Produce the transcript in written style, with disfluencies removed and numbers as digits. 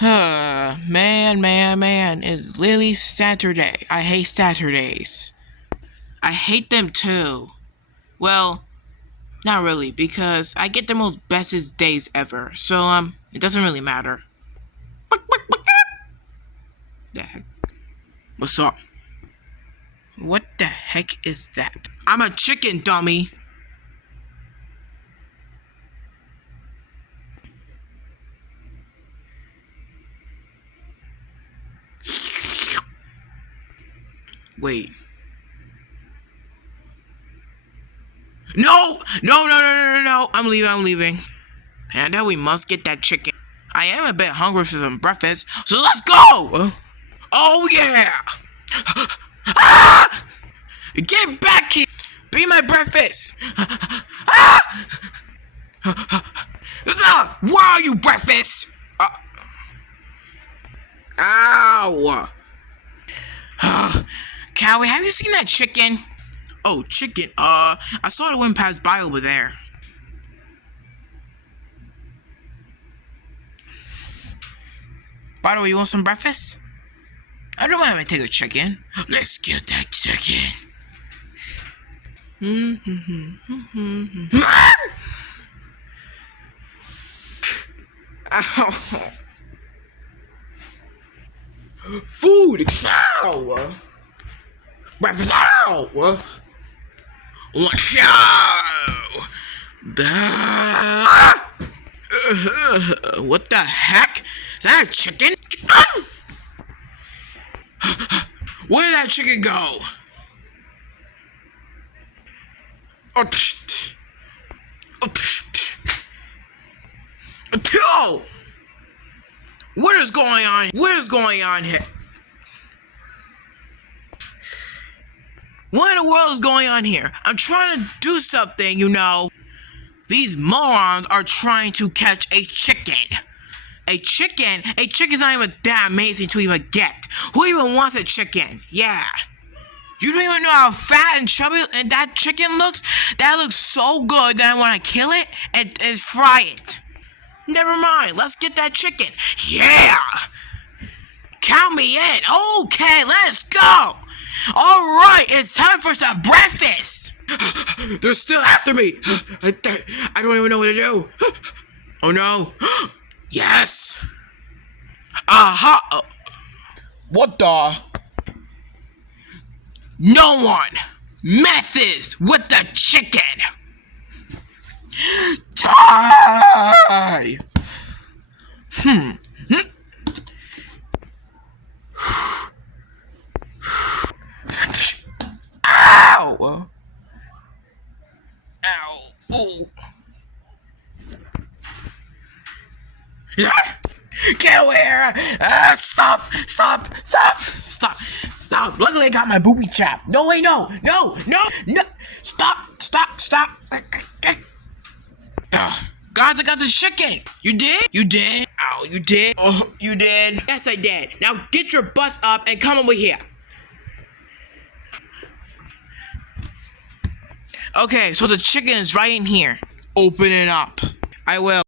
Man, it's literally Saturday. I hate Saturdays. I hate them too. Well, not really, because I get the most bestest days ever. So, it doesn't really matter. The heck? What's up? What the heck is that? I'm a chicken, dummy. Wait. No. I'm leaving. Panda, we must get that chicken. I am a bit hungry for some breakfast, so let's go! Oh yeah! Ah! Get back here! Be my breakfast! Ah! Where are you, breakfast? Ow! Cowie, have you seen that chicken? Oh, chicken. I saw it went past by over there. By the way, you want some breakfast? I don't mind if I take a chicken. Let's get that chicken. Ow. Food! Ow! Breakfast! Ow! Watch out! What the heck? Is that a chicken? Where did that chicken go? Oh! What is going on? What is going on here? What in the world is going on here? I'm trying to do something, you know. These morons are trying to catch a chicken. A chicken? A chicken's not even that amazing to even get. Who even wants a chicken? Yeah. You don't even know how fat and chubby and that chicken looks? That looks so good that I want to kill it and fry it. Never mind, let's get that chicken. Yeah! Count me in. Okay, let's go. Alright, it's time for some breakfast. They're still after me. I don't even know what to do. Oh no. Yes. Aha. What the? No one messes with the chicken. Die. Ow. Ow. Ooh. Get away here! Stop! Luckily I got my booby trap. No, wait, no! Stop! Guys, I got the chicken! You did? Ow, you did? Oh, you did? Yes, I did. Now get your butts up and come over here. Okay, so the chicken is right in here. Open it up. I will.